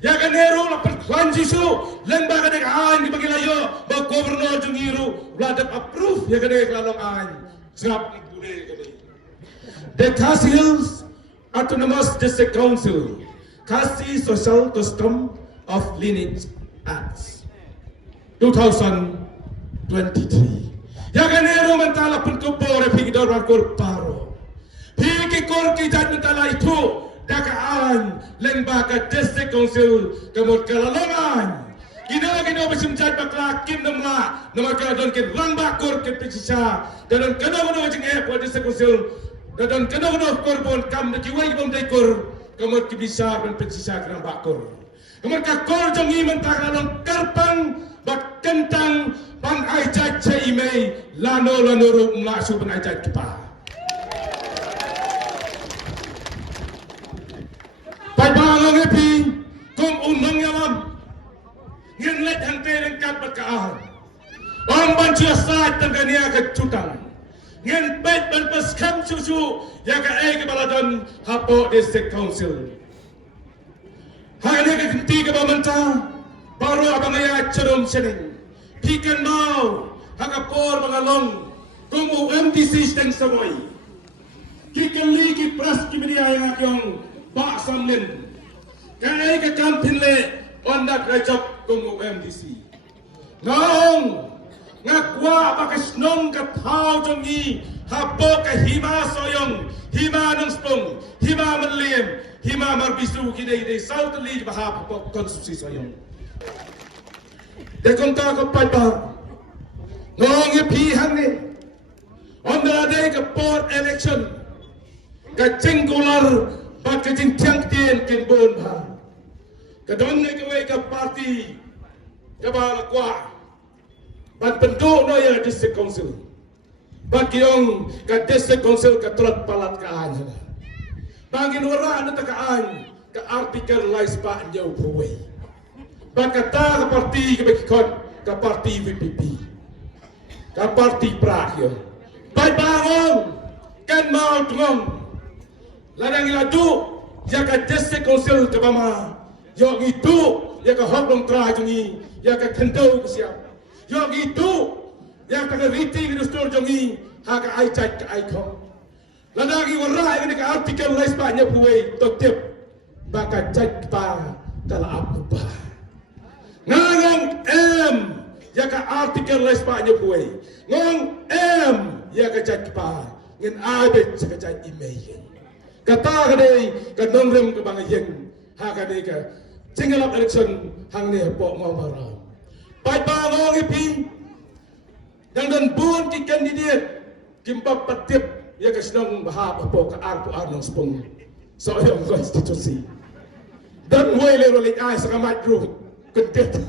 Ya kan hero lapan klanji su lembaga dek an di bagilayo ba gubernur jungiru belada approve ya kan dek lalong an serap bude kan. The Khasi Hills Autonomous District Council Khasi Social Custom of Lineage Acts 2023. Ya kan hero mentala pun kubur pikir rakor paro. Pikir kor kijat mentala itu dakaan lembaga district council kemud kalalongan Kino besimjat Bakla kim namla nama kadon kin rang bakur kin pisisa dan kena jeng buat district council dan kena korbon kam kiwai bom daikur kemud kibisa dan pisisa rang bakur kemud kakor jongi mentah lalong karpang bak kentang pang ajat ceimei lano ru mlasu ban ajat kipa. Pai bangong epi, kong unang yalam, ngin let hang tereng kat berkaan. Orang banjir saat tanggania ke cutang, ngin pet ban peskam susu, ya ke kepaladan hapo district council. Hari ke kenti ke bamanta, baru abang ayah cerum sening, pikan mau, hakapor mengalong, kong UMDC steng semuai. Kikali ki pras kimedia yang akyong, Pak Samlin, kaya ke kampin le ondak rajab kong MDC. Ngong ngakwa bakas nong katau jongi hapo ke hima soyong hima nong spong hima menlim hima marbisu kidai south li bahap hapo konsumsi soyong. Dekonta ko paipa ngong pihang ni onda de ke port election ke cinggular Baka jingtiang tien ken bon ba. Kadon ne kewe ka parti ka ba kwa. Ban penduk no ya district council. Bagi ong ka district council ka tulat palat ka an. Bangin wara na ta ka an ka article lais pa njau phuwe. Baka ta ka parti ka bekikon ka parti VPP. Ka parti prakyo. Bai bangong kan mau tungong ladang iladu ya ka district council ke bama yo itu ya ka hoblong tra jongi ya ka kentau ke siap yo itu ya ka riti ke store jongi ha ka ai chat ka ai khom ladang i warra ini ka artikel lais ba nya buai to tip ba ka chat pa kala ap ba ngong ya ka artikel lais ba nya buai ngong ya ka chat pa ngin abe ka chat email kata kadai kadang rem ke bangayeng ha kadai ka single election hang ne po mau marau pai bangong ipi dan bun ki candidate kimpa patip ya ka senang bahap po ka arpu arnong spong so yung konstitusi dan way le rolik ai sa kamat ru kuntet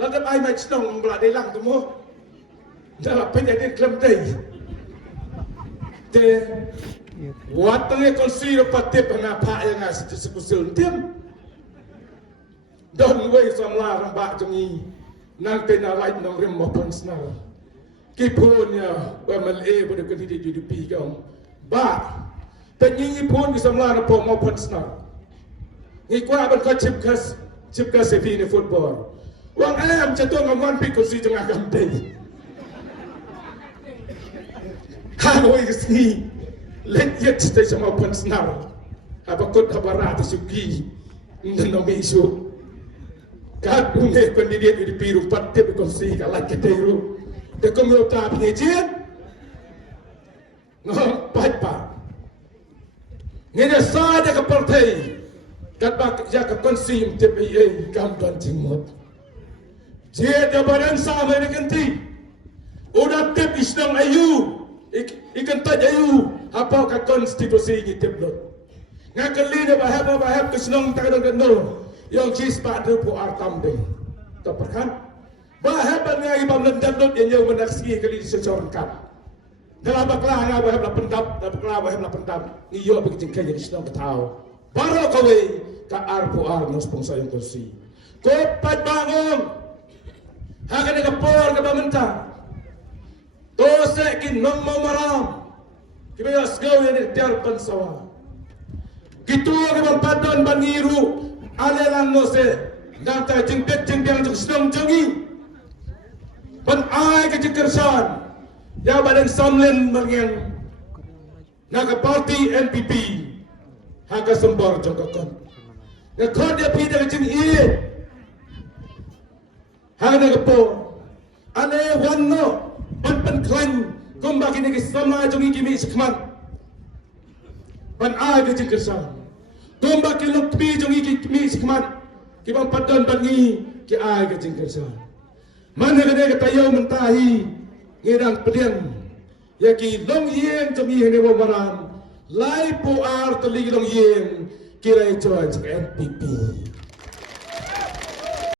ladap ai mai senang belak delang tu mo dalam penjadi klem dai te watang konsider patip na pa yang as diskusil tim don way samla rambak jongi nang tena light nang rim mopon snar kipunya MLA pada kedidi UDP kau ba tanyi pun di samla na po mopon snar ngikwa ban ka chip kas sevi ni football wang am chato ngamon pi konsi janga gamdei Hanoi kesini, lejat kita sama pensnar, apa kot habarat sugi, nanomi isu, kat unge pendidikan di piru patip konsi kalah keteru, dekom yota pengajian, ngom paipa, ngene saja ke partai, kat bak jaga konsi MTPA kampan jimot, Jait jabaran sama ini ganti, udah tip Islam ayu. Ikan tak ayu apa ka konstitusi ni teblot ngakali de bahab kesenong tak ada no yang jis pak de po artam ding tapakan bahab ngai bam teblot yang yo menaksi kali secoran kap dalam bakla nga bahab la pendap bakla bahab la pendap ni yo begitu kaya kesenong ketau baru kawe ka arpo nos sponsor yang kursi ko pat bangong hakan ka por ka bamenta Tosek kin nong mau maram, kibaya sgau yang tiar pansawa. Kitua ke bang padon bangiru alelang no se ngata jengpet jengpiang jeng sedang jengi. Ban ai ke jengkersan ya badan Samlin mengen naga parti NPP haka sembor jongkakon. Ya kod dia pi dari jeng i haka naga po ale wanno ban klan kumbaki ni sama jongi kimi sekman. Ban ai ke jengkersan kumbaki lukpi jongi kimi sekman. Kibang padon bangi ki ai ke jengkersan. Mana kena tayo mentahi ngirang pedian ya ki long yen jongi hene wo maram lai po ar tali long yen kirai choy NPP.